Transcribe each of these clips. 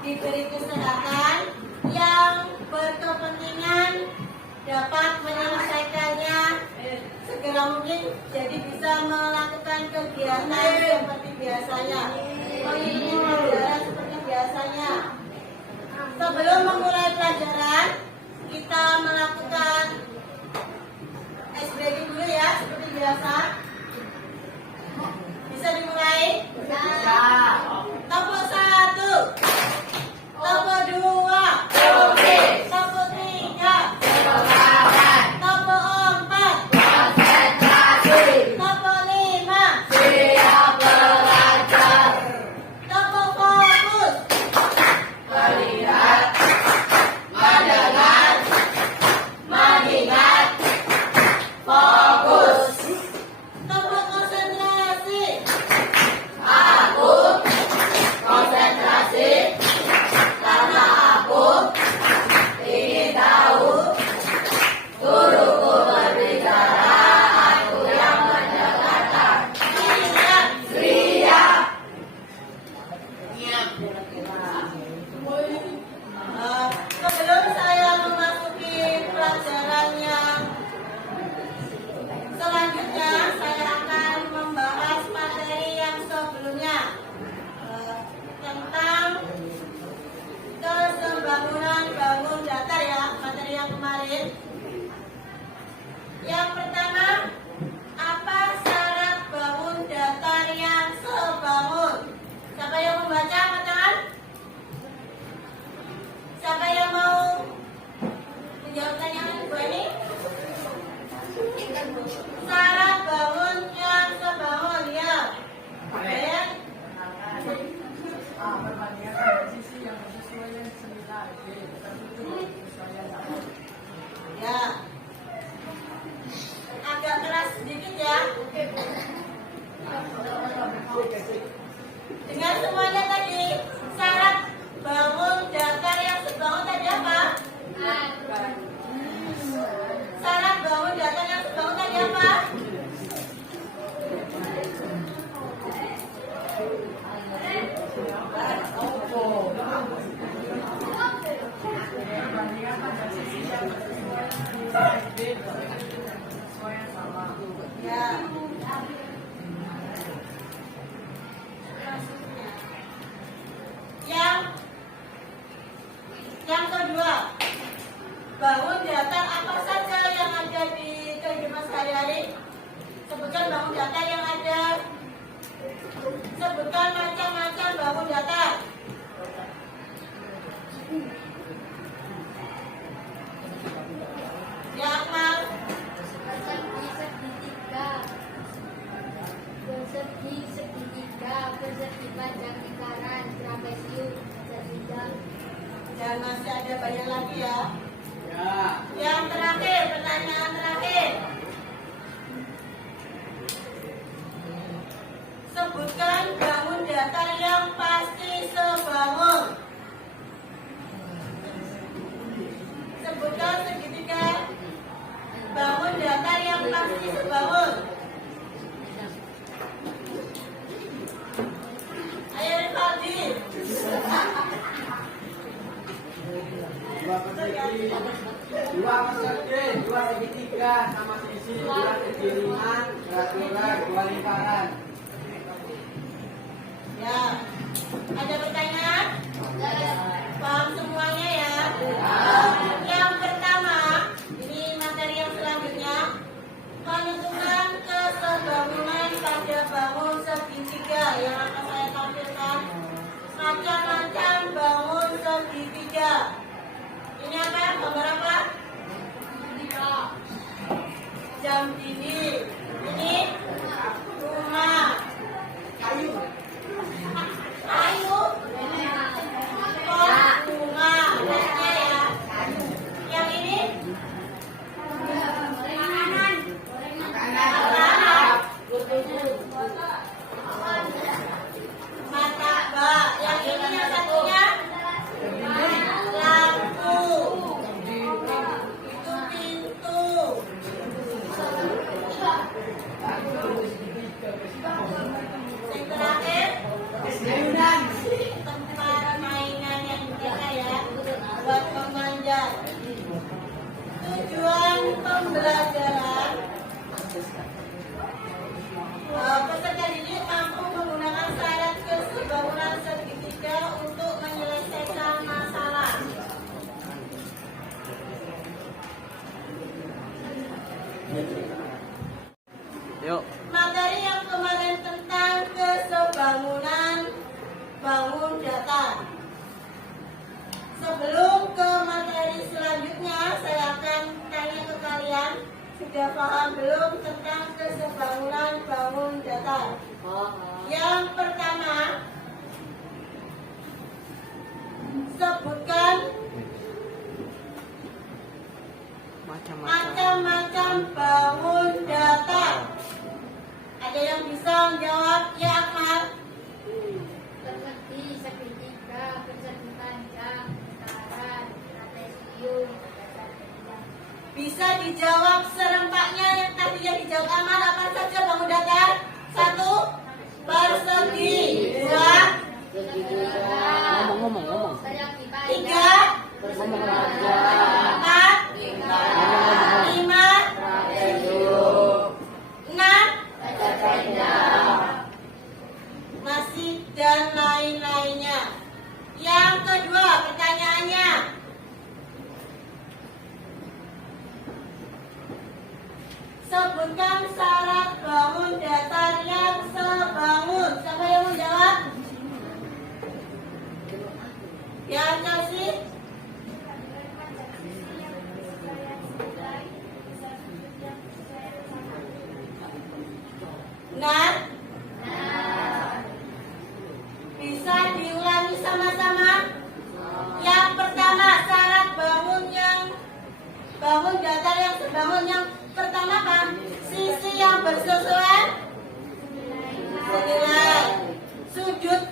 diberi kesehatan yang berkepentingan dapat menyelesaikannya segera mungkin, jadi bisa melakukan kegiatan seperti biasanya, mengikuti pelajaran seperti biasanya. Sebelum memulai pelajaran, kita melakukan SBG dulu ya, seperti biasa. Bisa dimulai? Bisa. Topik 1, topik 2, topik 3, topik 4, konsentrasi, topik 5, siap belajar, topik fokus, melihat, mendengar, mengingat, fokus, topik konsentrasi, aku konsentrasi karena aku ingin tahu guruku berbicara, aku yang mendengarkan. Siap, siap. Sebelum saya memasuki pelajaran yang selanjutnya, saya akan membahas materi yang sebelumnya tentang kesembangunan bangun datar ya, materi yang kemarin. Yang pertama, apa syarat bangun datar yang sebangun? Siapa yang membaca, teman-teman? Siapa yang mau menjawab pertanyaan Bu ini? Syarat bangun yang sebangun ya. Ya. Ya. Agak keras sedikit ya. Dengar semuanya tadi. Syarat bangun datar yang sebangun tadi apa? Syarat bangun datar yang sebangun tadi apa? Ya. Yang kedua, bangun datar apa saja yang ada di kehidupan sehari-hari? Sebutkan bangun datar yang ada. Sebutkan macam-macam bangun datar. Ya, Akmal. Persegi segitiga, persegi panjang lingkaran, trapesium, segitiga. Dan masih ada banyak lagi ya. Ya. Yang terakhir, pertanyaan terakhir. Sebutkan bangun datar yang pasti sebangun. Sebutkan segitiga bangun datar yang pasti sebangun. Ayo Rivaldi. Dua persegi, dua segitiga, sama sisi, dua kegiringan, berat-berat, dua lingkaran. Ya. Ada pertanyaan? Paham semuanya ya? Yang pertama, ini materi yang selanjutnya, menentukan kesebangunan pada bangun segitiga yang akan saya tampilkan. Macam-macam bangun segitiga. Ini apa? Gambar apa? Jam dinding. Ini rumah. Kayu. Pos bunga. Lihatnya ya. Yang ini makanan. Martabak. Yang ini yang satunya lampu. Itu pintu. Yang terakhir datar. Sebelum ke materi selanjutnya, saya akan tanya ke kalian, sudah paham belum tentang kesebangunan bangun datar? Yang pertama, sebutkan macam-macam bangun datar. Ada yang bisa menjawab? Ya, Akmal. Seperti segitiga, persegi panjang, lingkaran, trapesium, dasar panjang. Bisa dijawab serempaknya yang tadinya dijawab Amal, apa saja bangun datar? 1, persegi. 2, Ngomong. persegi 3, panjang, 4, 5, 6, masih dan lain-lainnya. Yang kedua, pertanyaannya, sebutkan syarat bangun datar yang sebangun. Siapa yang menjawab? Ya, kasih. Benar? Bisa diulangi sama-sama? Yang pertama, syarat bangun datar yang sebangun. Yang pertama apa? Sisi yang bersesuaian senilai. Sudut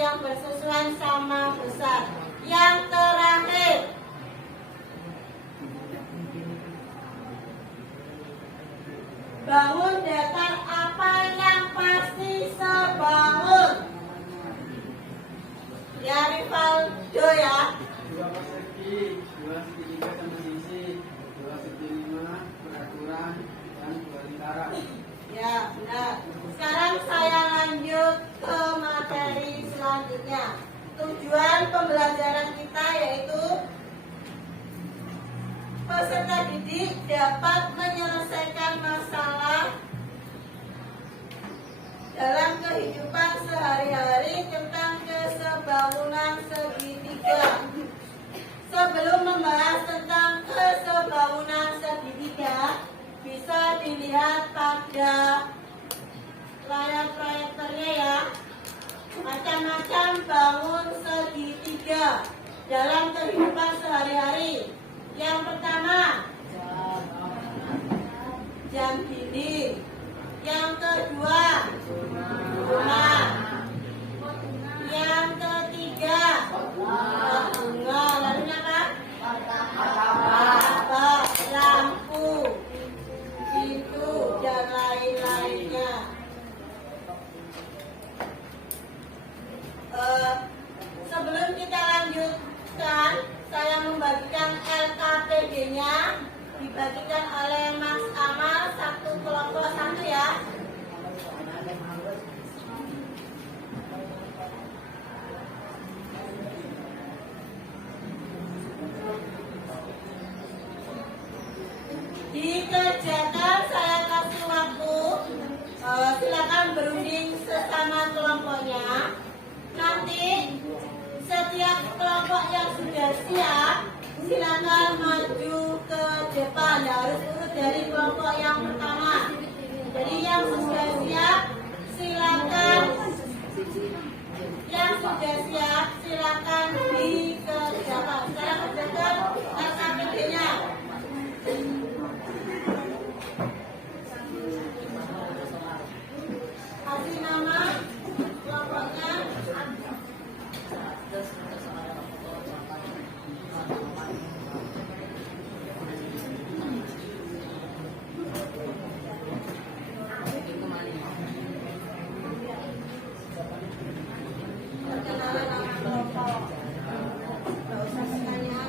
yang bersesuaian sama besar. Yang terakhir, bangun datar apa yang pasti sebangun? Ya, Rivaldo ya. 2 persegi, 2 segitiga sama sisi, 2 segi 5, peraturan, dan 2 lingkaran. Ya, benar. Sekarang saya lanjut ke materi selanjutnya. Tujuan pembelajaran kita yaitu peserta didik dapat menyelesaikan masalah dalam kehidupan sehari-hari tentang kesebangunan segitiga. Sebelum membahas tentang kesebangunan segitiga, bisa dilihat pada layar proyektornya ya. Macam-macam bangun segitiga dalam kehidupan sehari-hari. Yang pertama, jam dinding. Yang kedua, rumah. Yang ketiga, bunga. Lalu apa? Apa? Lampu, pintu, dan lain-lainnya. Sebelum kita lanjutkan, saya membagikan LKPD-nya, dibagikan oleh Mas Amal, satu kelompok satu ya. Dikerjakan, saya kasih waktu. Silakan berunding sesama kelompoknya. Nanti setiap kelompok yang sudah siap, silakan maju ke depan. Harus urut dari kelompok yang pertama. Jadi yang sudah siap, silakan. Yang sudah siap, silakan dikerjakan. Saya kerjakan LKPD-nya. Kasih nama kelompoknya. Perkenalan nama kelompok. Nggak usah semuanya.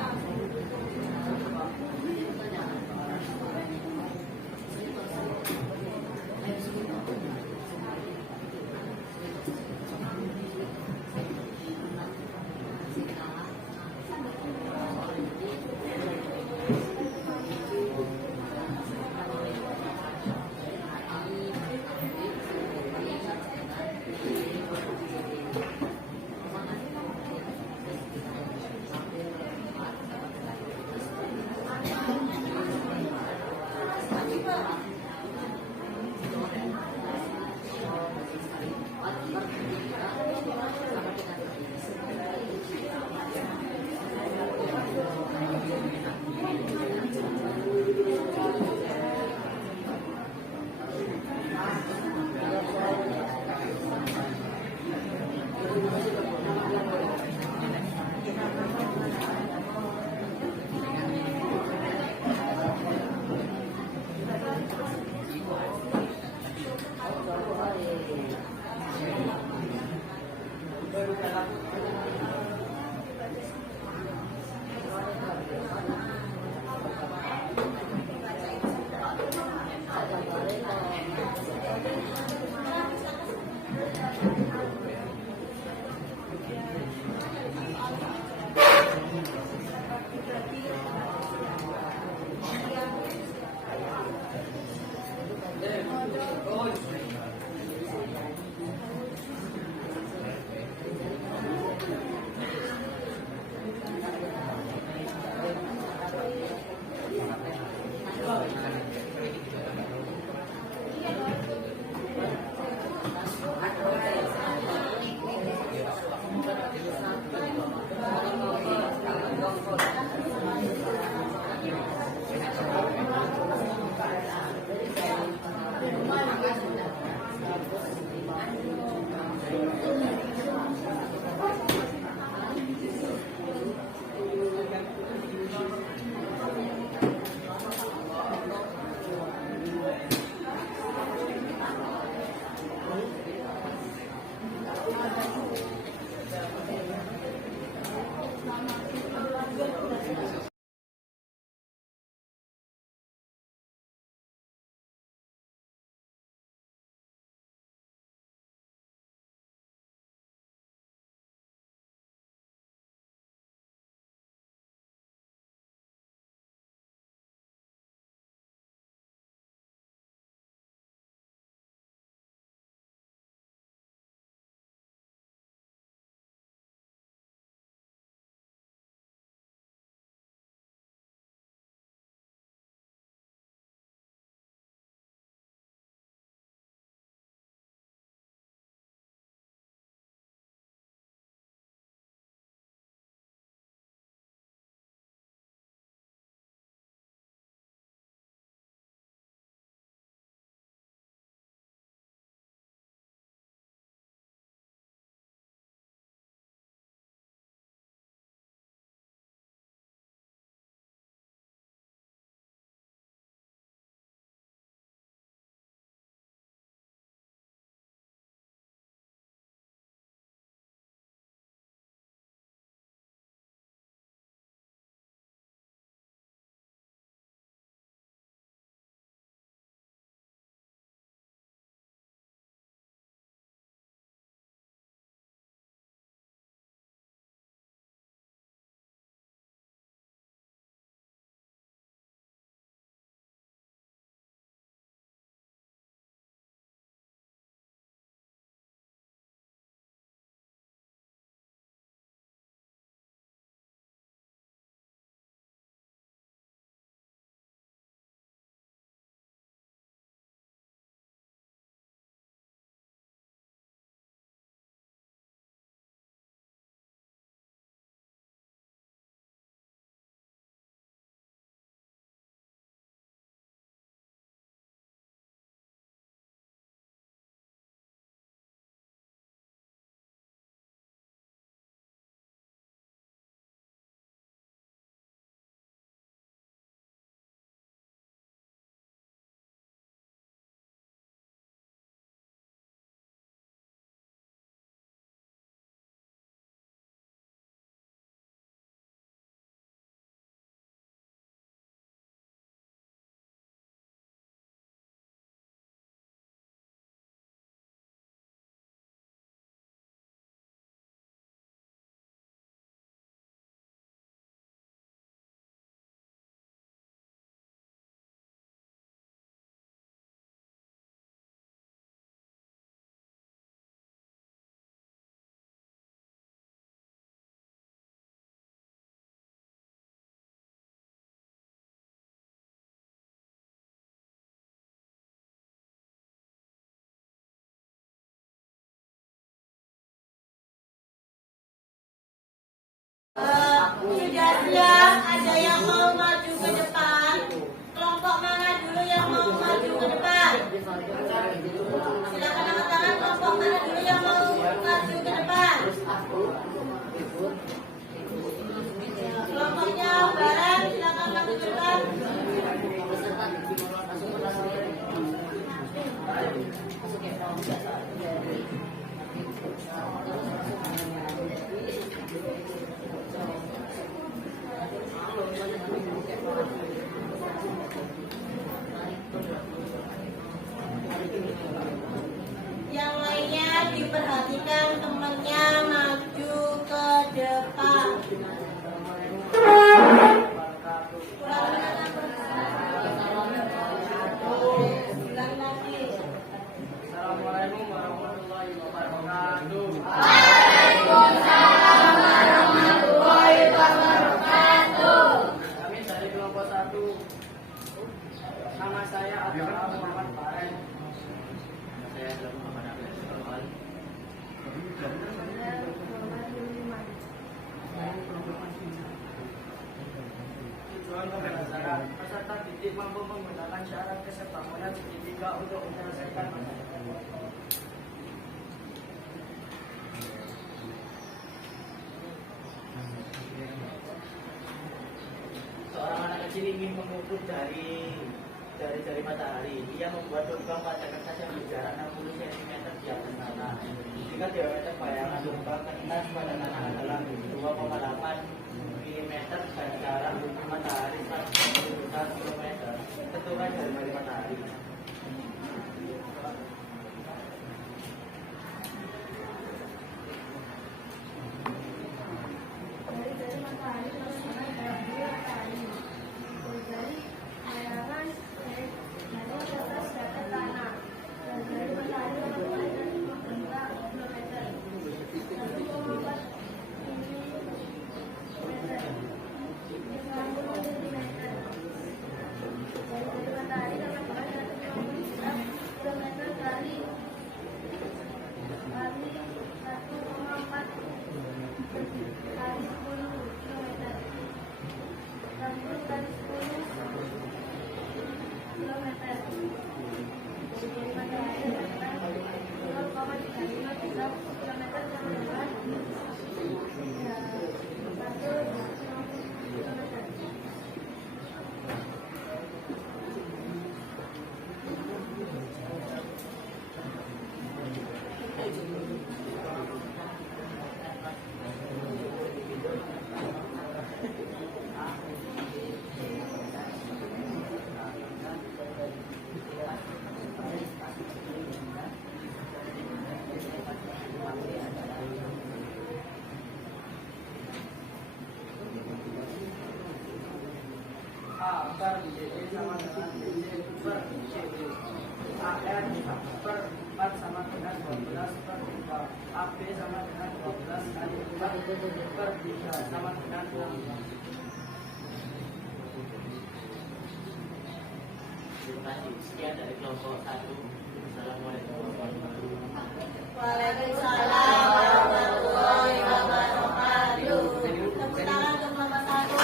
Sudah siap, ada yang mau maju ke depan? Kelompok mana dulu yang mau maju ke depan? Silakan angkat tangan, kelompok mana dulu yang mau maju ke depan? Kelompoknya Barat, silakan maju ke depan. ingin mengukur jari matahari, ia membuat lubang pada kertas yang berjarak 60 cm di atas tanah. Jika diameter bayangan lubang kertas pada tanah adalah 2,8 mm dan jarak matahari 1 km, tentukan jari matahari. A per BC sama dengan BC per CE. AN per 4 sama dengan 12 per 5. AB sama dengan 12 kali 4 per 3 sama dengan 6. Terima kasih. Sekian dari kelompok 1. Assalamualaikum warahmatullahi wabarakatuh. Waalaikumsalam warahmatullahi wabarakatuh. Tepuk tangan untuk kelompok 1.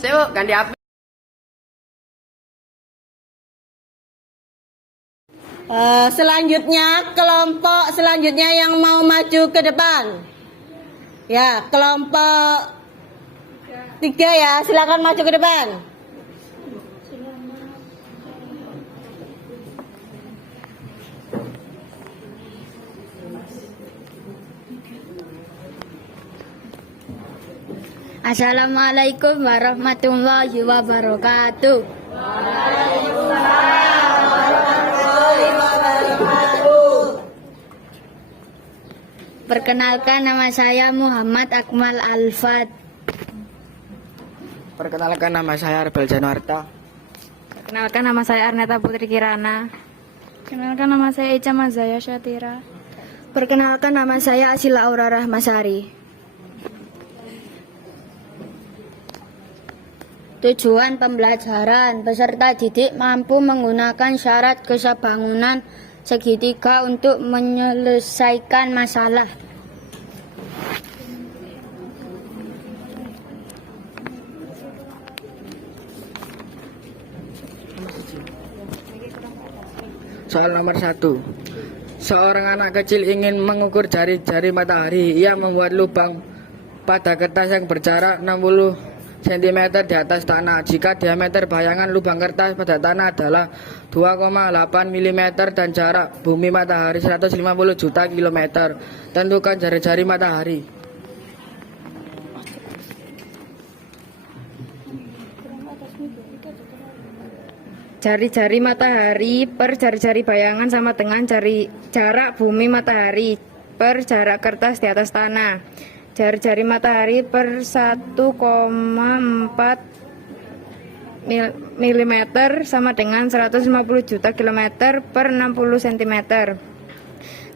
Saya ganti HP. Selanjutnya kelompok selanjutnya yang mau maju ke depan. Ya, kelompok 3 ya, silakan maju ke depan. Assalamualaikum warahmatullahi wabarakatuh. Perkenalkan, nama saya Muhammad Akmal Alfat. Perkenalkan, nama saya Arbel Januarta. Perkenalkan, nama saya Arneta Putri Kirana. Perkenalkan, nama saya Ica Mazaya Syatira. Perkenalkan, nama saya Asila Aurora Rahmasari. Tujuan pembelajaran, peserta didik mampu menggunakan syarat kesebangunan segitiga untuk menyelesaikan masalah. Soal nomor 1. Seorang anak kecil ingin mengukur jari-jari matahari. Ia membuat lubang pada kertas yang berjarak 60 cm di atas tanah. Jika diameter bayangan lubang kertas pada tanah adalah 2,8 mm dan jarak bumi matahari 150 juta kilometer, tentukan jari-jari matahari. Jari-jari matahari per jari-jari bayangan sama dengan jarak bumi matahari per jarak kertas di atas tanah. Jari-jari matahari per 1,4 mm sama dengan 150 juta kilometer per 60 cm.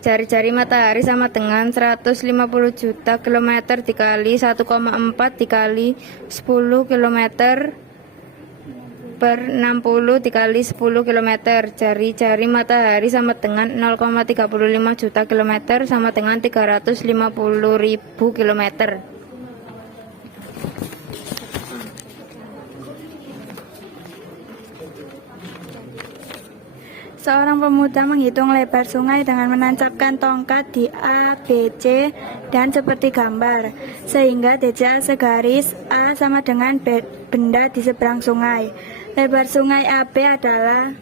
Jari-jari matahari sama dengan 150 juta kilometer dikali 1,4 dikali 10 kilometer per 60 dikali 10 km. Jari-jari matahari sama dengan 0,35 juta kilometer sama dengan 350.000 kilometer. Seorang pemuda menghitung lebar sungai dengan menancapkan tongkat di A, B, C, dan seperti gambar, sehingga DCA segaris A sama dengan benda di seberang sungai. Lebar sungai AB adalah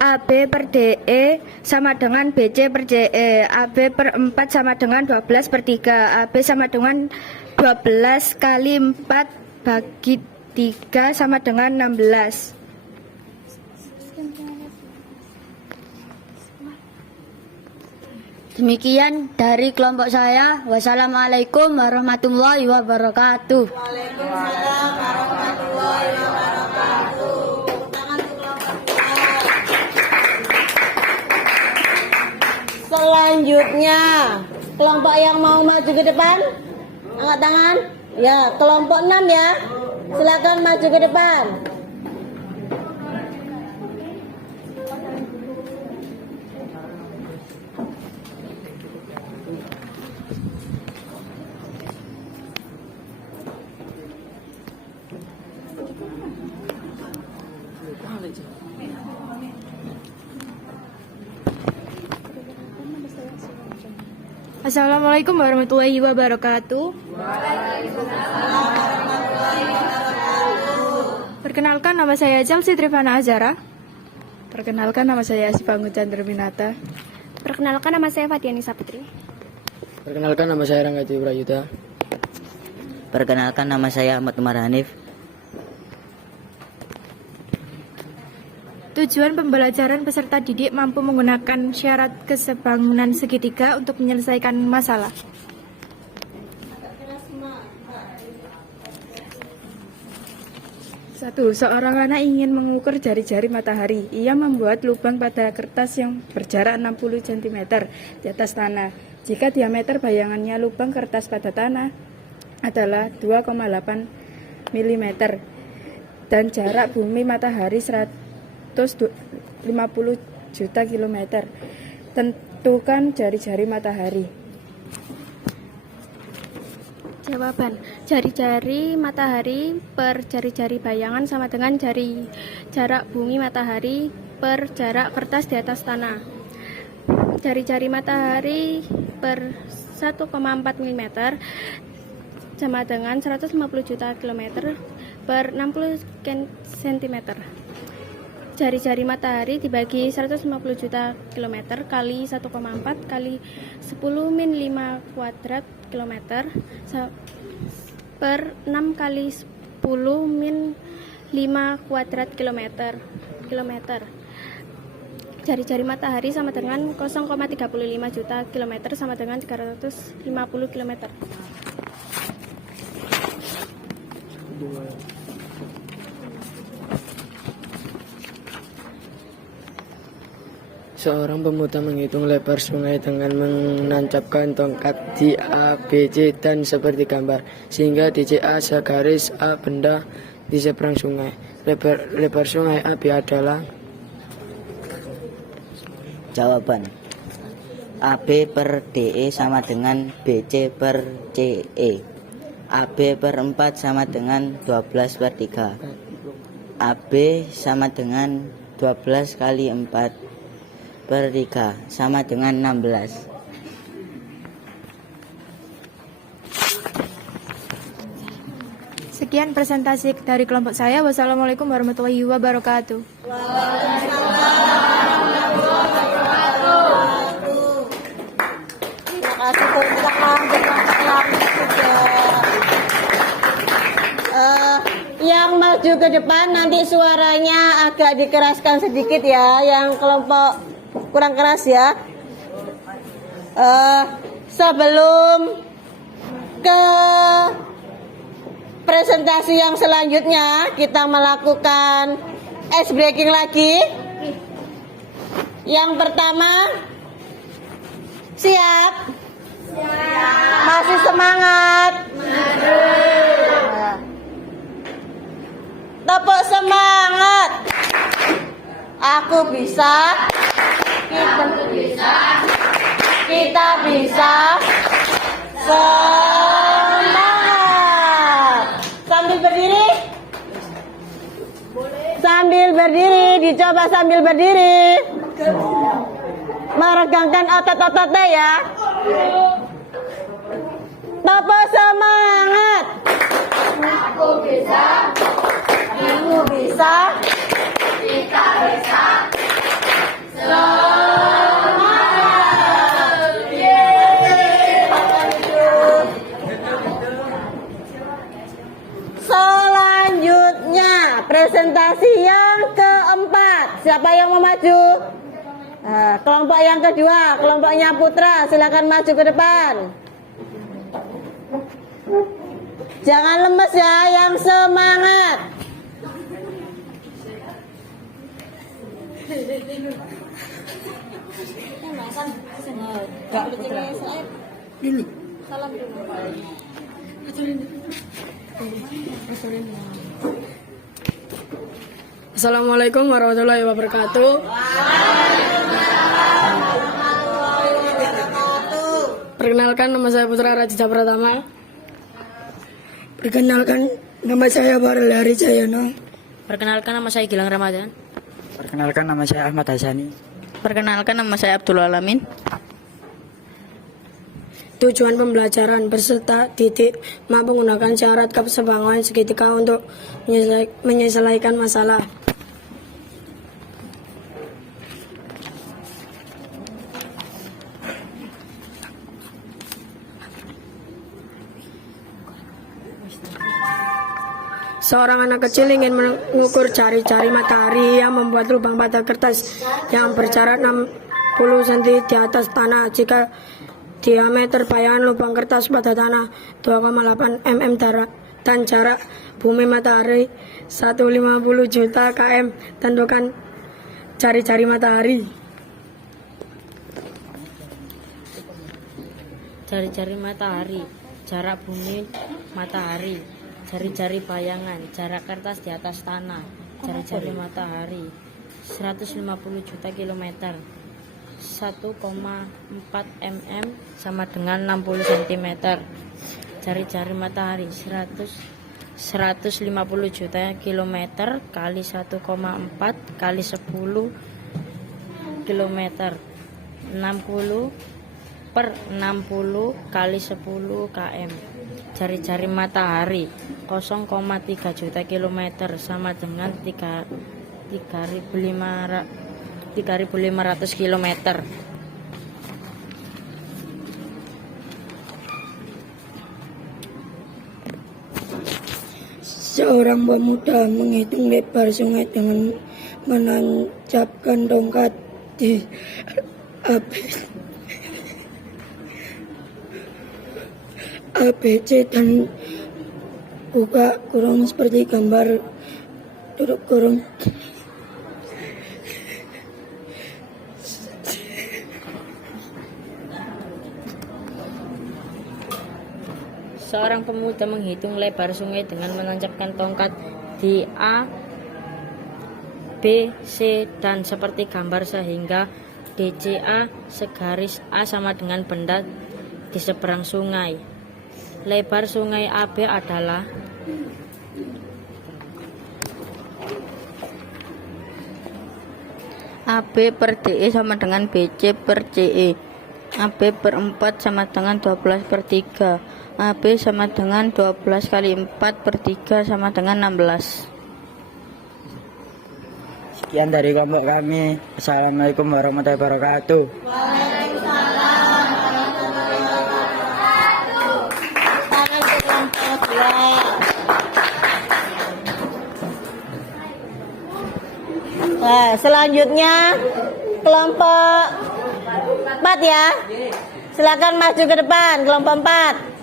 AB per DE sama dengan BC per CE. AB per 4 sama dengan 12 per 3. AB sama dengan 12 kali 4 bagi 3 sama dengan 16. Demikian dari kelompok saya. Wassalamualaikum warahmatullahi wabarakatuh. Waalaikumsalam warahmatullahi wabarakatuh. Tepuk tangan untuk kelompok kita. Selanjutnya, kelompok yang mau maju ke depan, angkat tangan. Ya, kelompok 6 ya. Silakan maju ke depan. Assalamualaikum warahmatullahi wabarakatuh. Perkenalkan, nama saya Chelsea Trivana Azara. Perkenalkan, nama saya Asifangu Chandraminata. Perkenalkan, nama saya Fatiani Saputri. Perkenalkan, nama saya Rangga Prayuta. Perkenalkan, nama saya Ahmad Umar Hanif. Tujuan pembelajaran peserta didik mampu menggunakan syarat kesebangunan segitiga untuk menyelesaikan masalah. Satu, seorang anak ingin mengukur jari-jari matahari. Ia membuat lubang pada kertas yang berjarak 60 cm di atas tanah. Jika diameter bayangannya lubang kertas pada tanah adalah 2,8 mm dan jarak bumi matahari 150 juta kilometer. Tentukan jari-jari matahari. Jawaban, jari-jari matahari per jari-jari bayangan sama dengan jarak bumi matahari per jarak kertas di atas tanah. Jari-jari matahari per 1,4 mm sama dengan 150 juta kilometer per 60 cm. Jari-jari matahari dibagi 150 juta kilometer kali 1,4 kali 10 min 5 kuadrat kilometer per 6 kali 10 min 5 kuadrat kilometer. Jari-jari matahari sama dengan 0,35 juta kilometer sama dengan 350 kilometer. Seorang pemuda menghitung lebar sungai dengan menancapkan tongkat di A, B, C, dan seperti gambar, sehingga di CA segaris A benda di seberang sungai. Lebar sungai AB adalah. Jawaban, AB per DE sama dengan BC per CE. AB per 4 sama dengan 12 per 3. AB sama dengan 12 kali 4 per 3 sama dengan 16. Sekian presentasi dari kelompok saya. Wassalamualaikum warahmatullahi wabarakatuh. Terima kasih teman-teman juga. Yang maju ke depan nanti suaranya agak dikeraskan sedikit ya, yang kelompok kurang keras ya. Sebelum ke presentasi yang selanjutnya, kita melakukan ice breaking lagi. Yang pertama, siap? Masih semangat? Tepuk semangat. Aku bisa. Kita bisa. Semangat. Sambil berdiri. berdiri, dicoba sambil berdiri. Meregangkan otot-ototnya ya. Topo semangat. Aku bisa. Kamu bisa. Kita bisa. Selanjutnya presentasi yang keempat. Siapa yang mau maju? Kelompok yang kedua, kelompoknya Putra, silakan maju ke depan. Jangan lemes ya, yang semangat. Assalamualaikum warahmatullahi wabarakatuh. Perkenalkan, nama saya Putra Rajita Pratama. Perkenalkan, nama saya Barel Hari Jayano. Perkenalkan, nama saya Gilang Ramadan. Perkenalkan, nama saya Ahmad Hasani. Perkenalkan, nama saya Abdul Alamin. Tujuan pembelajaran berserta titik mampu menggunakan syarat keseimbangan seketika untuk menyelesaikan masalah. Seorang anak kecil ingin mengukur jari-jari matahari yang membuat lubang pada kertas yang berjarak 60 cm di atas tanah. Jika diameter bayangan lubang kertas pada tanah 2,8 mm dan jarak bumi matahari 150 juta km, tentukan jari-jari matahari. Jari-jari matahari, jarak bumi matahari, jari-jari bayangan, jarak kertas di atas tanah, jari-jari matahari 150 juta kilometer, 1,4 mm sama dengan 60 cm. Jari-jari matahari 150 juta kilometer kali 1,4 kali 10 kilometer, 60 per 60 kali 10 km. Jari-jari matahari 0,3 juta kilometer sama dengan 3.500 kilometer. Seorang pemuda menghitung lebar sungai dengan menancapkan tongkat di ABC dan buka kurung seperti gambar tutup kurung. Seorang pemuda menghitung lebar sungai dengan menancapkan tongkat di A, B, C, dan seperti gambar sehingga DCA segaris A sama dengan benda di seberang sungai. Lebar sungai AB adalah AB per DE sama dengan BC per CE. AB per 4 sama dengan 12 per 3. AB sama dengan 12 kali 4 per 3 sama dengan 16. Sekian dari kelompok kami. Assalamualaikum warahmatullahi wabarakatuh. Waalaikumsalam warahmatullahi wabarakatuh. Tangan ke kelompok 2. Nah, selanjutnya kelompok 4 ya. Silakan maju ke depan, kelompok 4.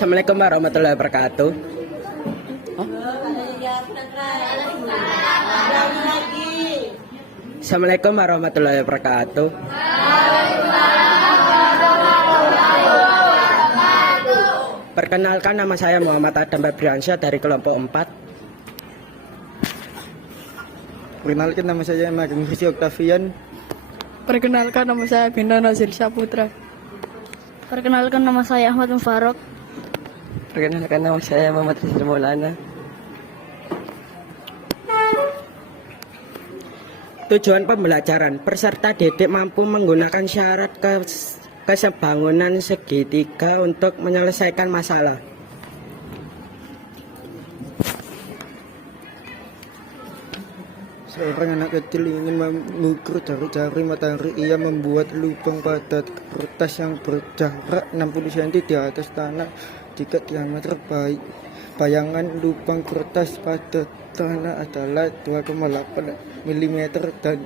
Assalamualaikum warahmatullahi wabarakatuh. Assalamualaikum warahmatullahi wabarakatuh. Perkenalkan, nama saya Muhammad Adam Febriansyah dari kelompok 4. Perkenalkan, nama saya Magang Rizky Octavian. Perkenalkan, nama saya Binda Nazir Saputra. Perkenalkan, nama saya Ahmad Mufarok. Perkenalkan, nama saya Muhammad Rizky Maulana. Tujuan pembelajaran, peserta didik mampu menggunakan syarat kesebangunan segitiga untuk menyelesaikan masalah. Seorang anak kecil ingin mengukur jari-jari matahari. Ia membuat lubang pada kertas yang berjarak 60 cm di atas tanah. Jika diameter bayangan lubang kertas pada tanah adalah 2,8 mm dan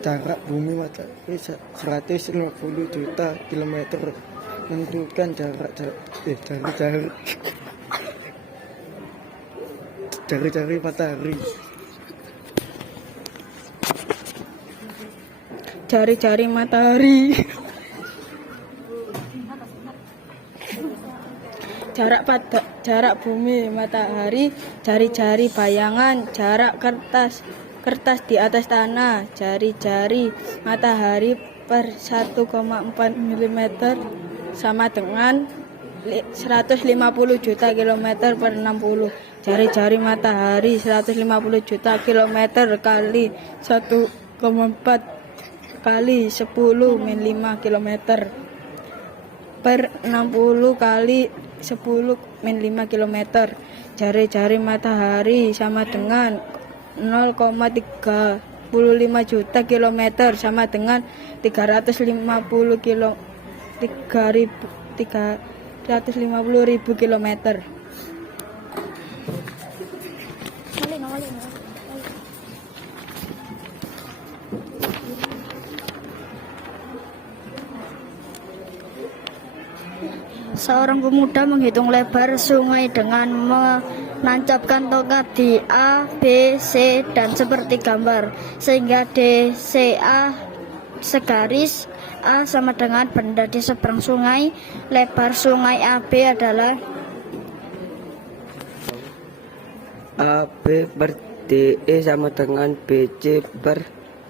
jarak bumi matahari 150 juta kilometer. Tentukan jarak jari-jari matahari. Jari-jari matahari. Jarak bumi matahari, jari-jari bayangan, jarak kertas di atas tanah, jari-jari matahari per 1,4 mm sama dengan 150 juta kilometer per 60. Jari-jari matahari 150 juta kilometer kali 1,4 kali 10 min 5 km per 60 kali 10 min 5 km. Jari-jari matahari sama dengan 0,35 juta kilometer sama dengan 350.000 kilometer. Seorang pemuda menghitung lebar sungai dengan menancapkan tongkat di A, B, C, dan seperti gambar, sehingga DCA segaris A sama dengan benda di seberang sungai. Lebar sungai AB adalah AB per DE sama dengan BC per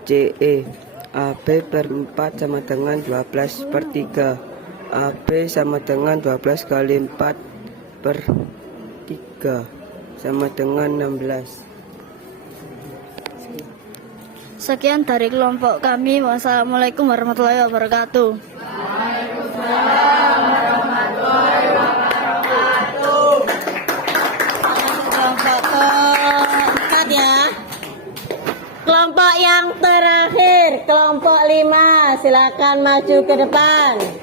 CE. AB per 4 sama dengan 12 per 3. AB sama dengan 12 kali 4 per 3 sama dengan 16. Sekian dari kelompok kami. Wassalamualaikum warahmatullahi wabarakatuh. Kelompok keempat ya. Kelompok yang terakhir, kelompok 5, silakan maju ke depan.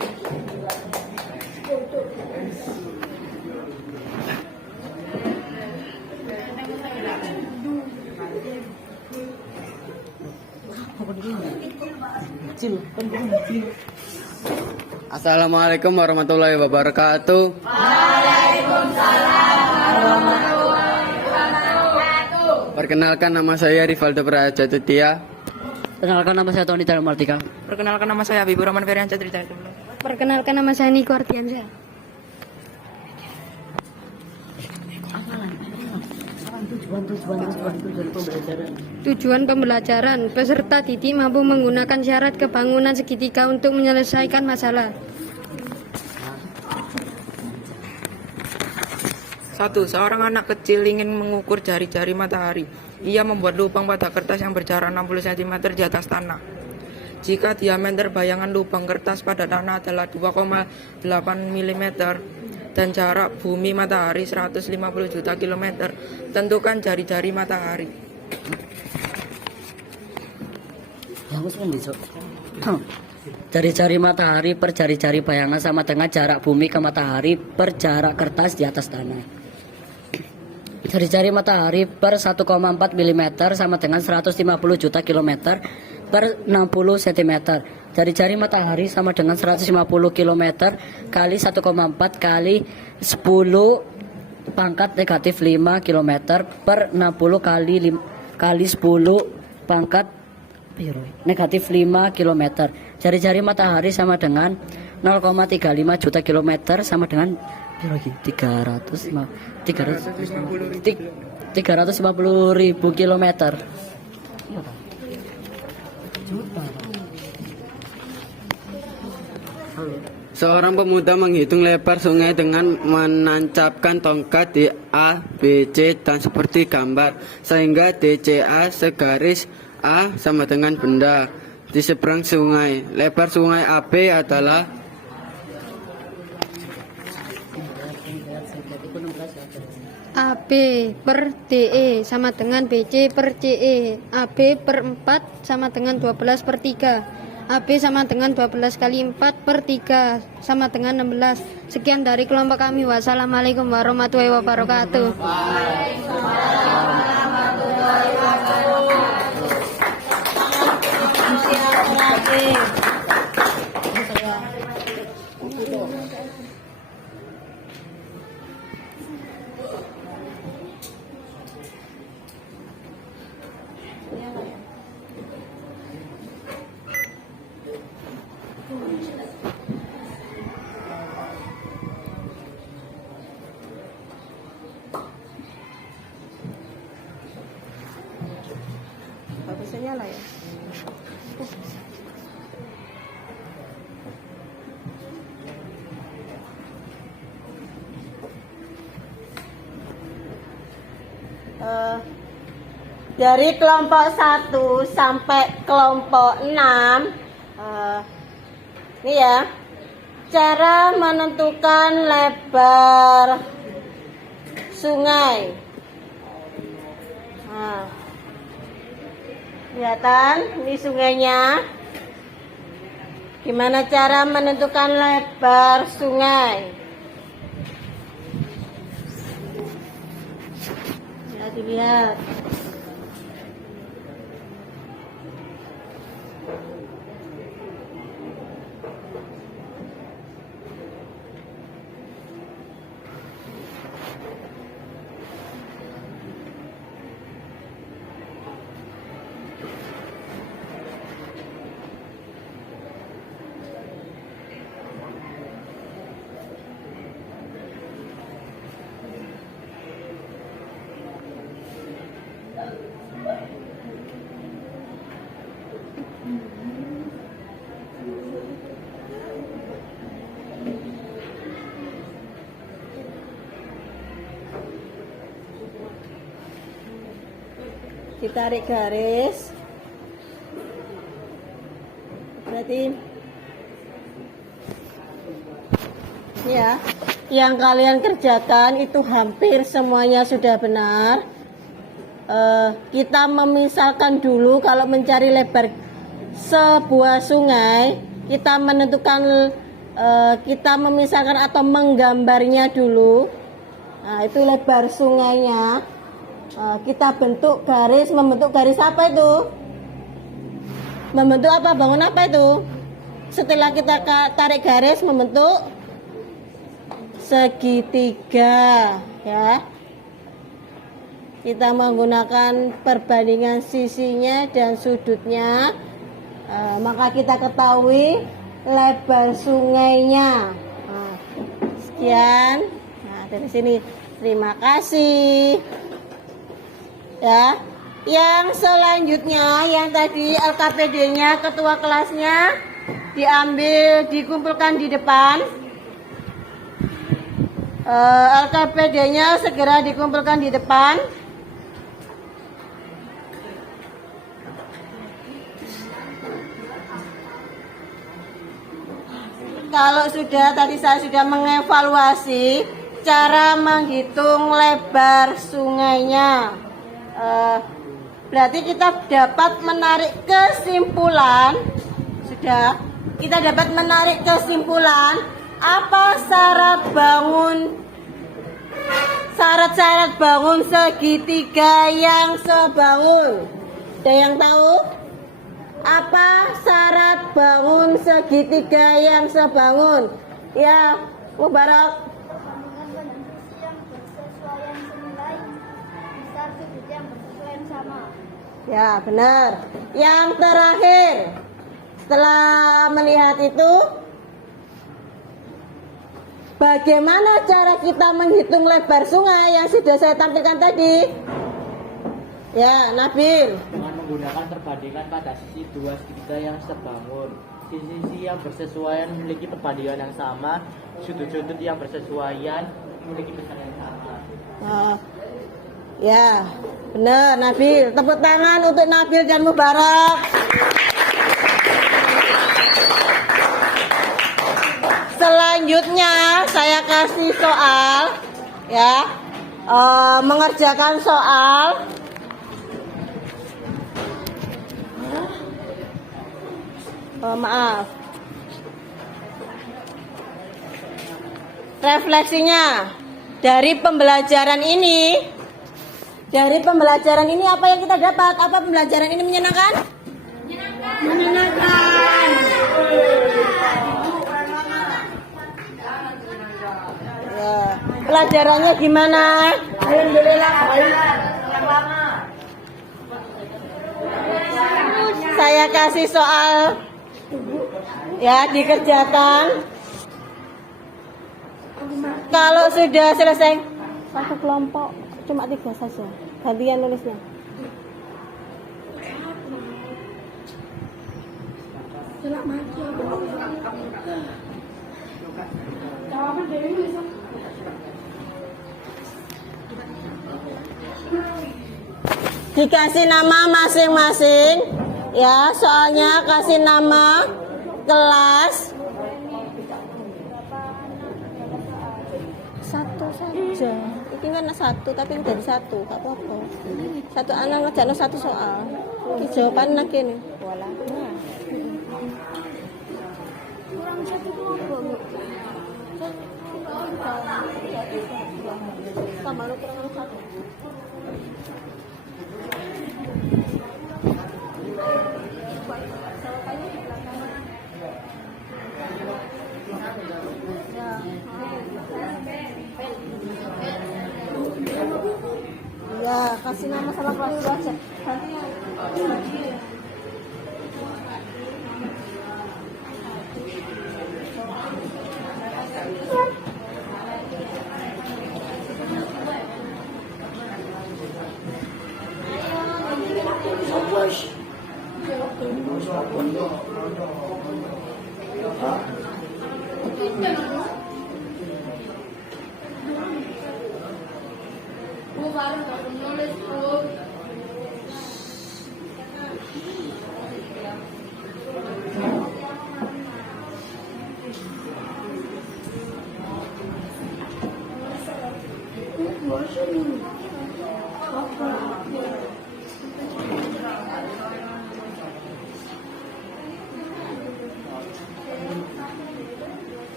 Assalamualaikum warahmatullahi wabarakatuh. Perkenalkan, nama saya Rivaldo Prajatutia. Perkenalkan, nama saya Tony Dalmartika. Perkenalkan, nama saya Habibur Rahman Feriansyah dari Tanjung. Perkenalkan, nama saya Niko Ardiansyah. Tujuan pembelajaran, peserta didik mampu menggunakan syarat kebangunan segitiga untuk menyelesaikan masalah. 1. Seorang anak kecil ingin mengukur jari-jari matahari. Ia membuat lubang pada kertas yang berjarak 60 cm di atas tanah. Jika diameter bayangan lubang kertas pada tanah adalah 2,8 mm dan jarak bumi matahari 150 juta kilometer, tentukan jari-jari matahari. Jari-jari matahari per jari-jari bayangan sama dengan jarak bumi ke matahari per jarak kertas di atas tanah. Jari-jari matahari per 1,4 mm sama dengan 150 juta kilometer per 60 cm. Jari-jari matahari sama dengan 150 km kali 1,4 kali 10 pangkat negatif 5 km per 60 kali 10 pangkat negatif 5 km. Jari-jari matahari sama dengan 0,35 juta kilometer sama dengan 350.000 kilometer. Seorang pemuda menghitung lebar sungai dengan menancapkan tongkat di A, B, C dan seperti gambar, sehingga DCA segaris A sama dengan benda di seberang sungai. Lebar sungai AB adalah AB per DE sama dengan BC per CE. AB per 4 sama dengan 12 per 3. AB sama dengan 12 kali 4 per 3 sama dengan 16. Sekian dari kelompok kami. Wassalamualaikum warahmatullahi wabarakatuh. Bisa nyala ya? Dari kelompok 1 sampai kelompok 6 ini ya, cara menentukan lebar sungai. Nah, kelihatan ini sungainya. Gimana cara menentukan lebar sungai? Ya, dilihat. Ditarik garis, berarti ya, yang kalian kerjakan itu hampir semuanya sudah benar. Kita memisalkan dulu kalau mencari lebar sebuah sungai, kita menentukan, kita memisalkan atau menggambarnya dulu. Nah, itu lebar sungainya. Kita bentuk garis, membentuk garis apa itu? Membentuk apa? Bangun apa itu? Setelah kita tarik garis, membentuk segitiga, ya. Kita menggunakan perbandingan sisinya dan sudutnya, maka kita ketahui lebar sungainya. Sekian. Nah, dari sini. Terima kasih. Ya, yang selanjutnya yang tadi LKPD-nya ketua kelasnya diambil, dikumpulkan di depan. LKPD-nya segera dikumpulkan di depan. Kalau sudah, tadi saya sudah mengevaluasi cara menghitung lebar sungainya. Berarti kita dapat menarik kesimpulan, sudah kita dapat menarik kesimpulan apa syarat bangun segitiga yang sebangun. Ada yang tahu apa syarat bangun segitiga yang sebangun? Ya, Mubarak. Ya, benar. Yang terakhir, setelah melihat itu, Bagaimana cara kita menghitung lebar sungai yang sudah saya tampilkan tadi? Ya, Nabil. Dengan menggunakan perbandingan pada sisi dua segitiga yang sebangun. Sisi yang bersesuaian memiliki perbandingan yang sama, sudut-sudut yang bersesuaian memiliki besar yang sama. Oh, ya, benar Nabil. Tepuk tangan untuk Nabil dan Mubarak. Selanjutnya saya kasih soal, ya, mengerjakan soal. Maaf. Refleksinya dari pembelajaran ini. Dari pembelajaran ini apa yang kita dapat? Apa pembelajaran ini menyenangkan? Menyenangkan. Ya, pelajarannya gimana? Alhamdulillah baik. Saya kasih soal, ya, dikerjakan. Kalau sudah selesai satu kelompok cuma 3 saja, gantian nulisnya. Dikasih nama masing-masing, ya, soalnya kasih nama kelas. Satu saja. Ini kan satu tapi dari satu, tak apa-apa. Satu anak ngerjain satu soal. Ini jawaban nak ini. Walah. Kurang satu sama lu kurang satu. Ya, kasih nama sama kelas dulu aja.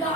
Ya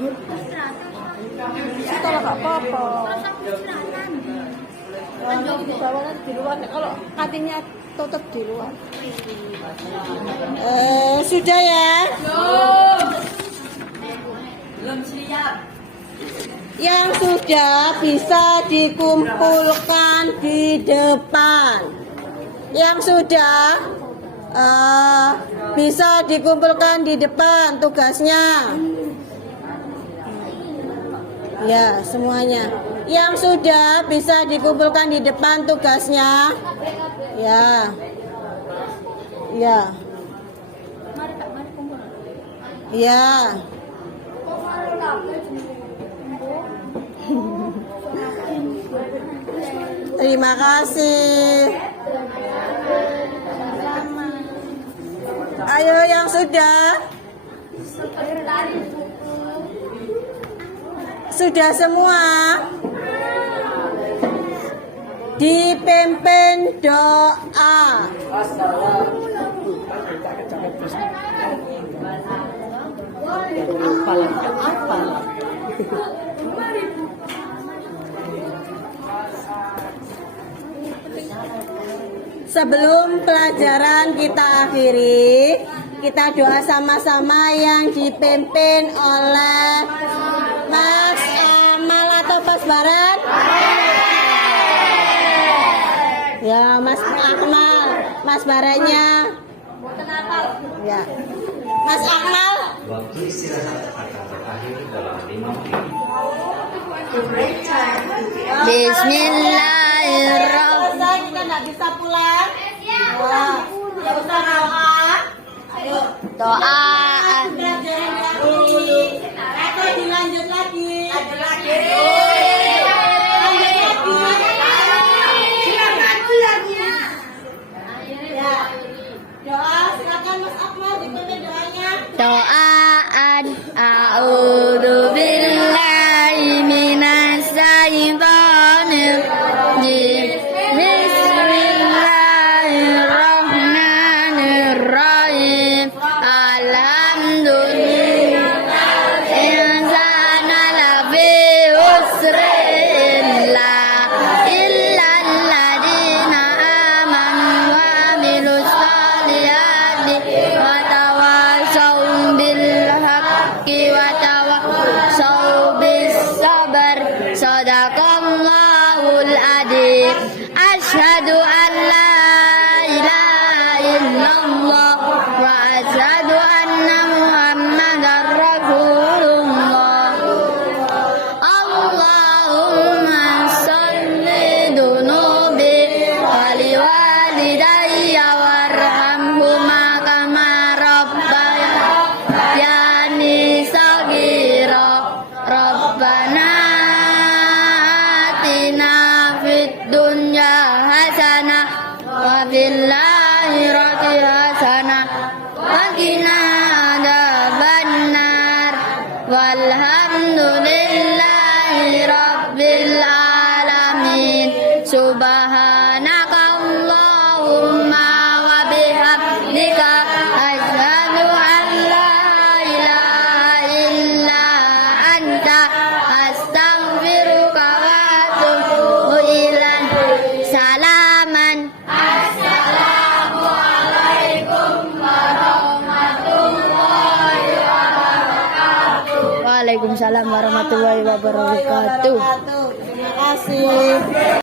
Kita lah nggak apa-apa. Di bawah nanti di luar. Kalau kakinya tutup di luar. Sudah ya? Belum siap. Yang sudah bisa dikumpulkan di depan. Yang sudah bisa dikumpulkan di depan tugasnya. Ya, semuanya. Yang sudah bisa dikumpulkan di depan tugasnya. Ya. Ya. Ya. Terima kasih. Ayo yang sudah. Sudah semua. Dipimpin doa. Sebelum pelajaran kita akhiri, kita doa sama-sama yang dipimpin oleh Mas Amal atau Mas Barat? Ya, Mas Akmal, Mas Baratnya. Ya, Mas Akmal. Waktu istirahat akan berakhir dalam 5 menit. Bismillahirrahmanirrahim. Kita nggak bisa pulang. Wah, ya usah doa. Ayo Doa. pelajaran lagi. Atau dilanjut lagi. Lanjut lagi. Ya. Doa, silakan Mas Akmal dipimpin doanya. Doaan a'udzu billahi minas syaitonir rajim. Bismillahirrahmanirrahim. Alhamdulillah insana lafi usrin illa alladziina amanu wa amilus solihati wa tawasaw bil haqqi wa tawasaw bis sabr. Shadaqallahul adzim. Asyhadu an la ilaha illallah wa asyhadu anna muhammadar rasulullah. Allahumma sholli dunubi wali walidayya warhamhuma kama rabbayani shaghira. Rabbana atina fid dunya hasanah wa fil akhirati hasanah wa qina adzabannar. Walhamdulillahi rabbil alamin. Subhanakallahumma wa bihamdika asyhadu an la ilaha illa anta astaghfiruka wa atubu ilaik. Salaman. Assalamualaikum warahmatullahi wabarakatuh. Waalaikumsalam warahmatullahi wabarakatuh. Terima kasih.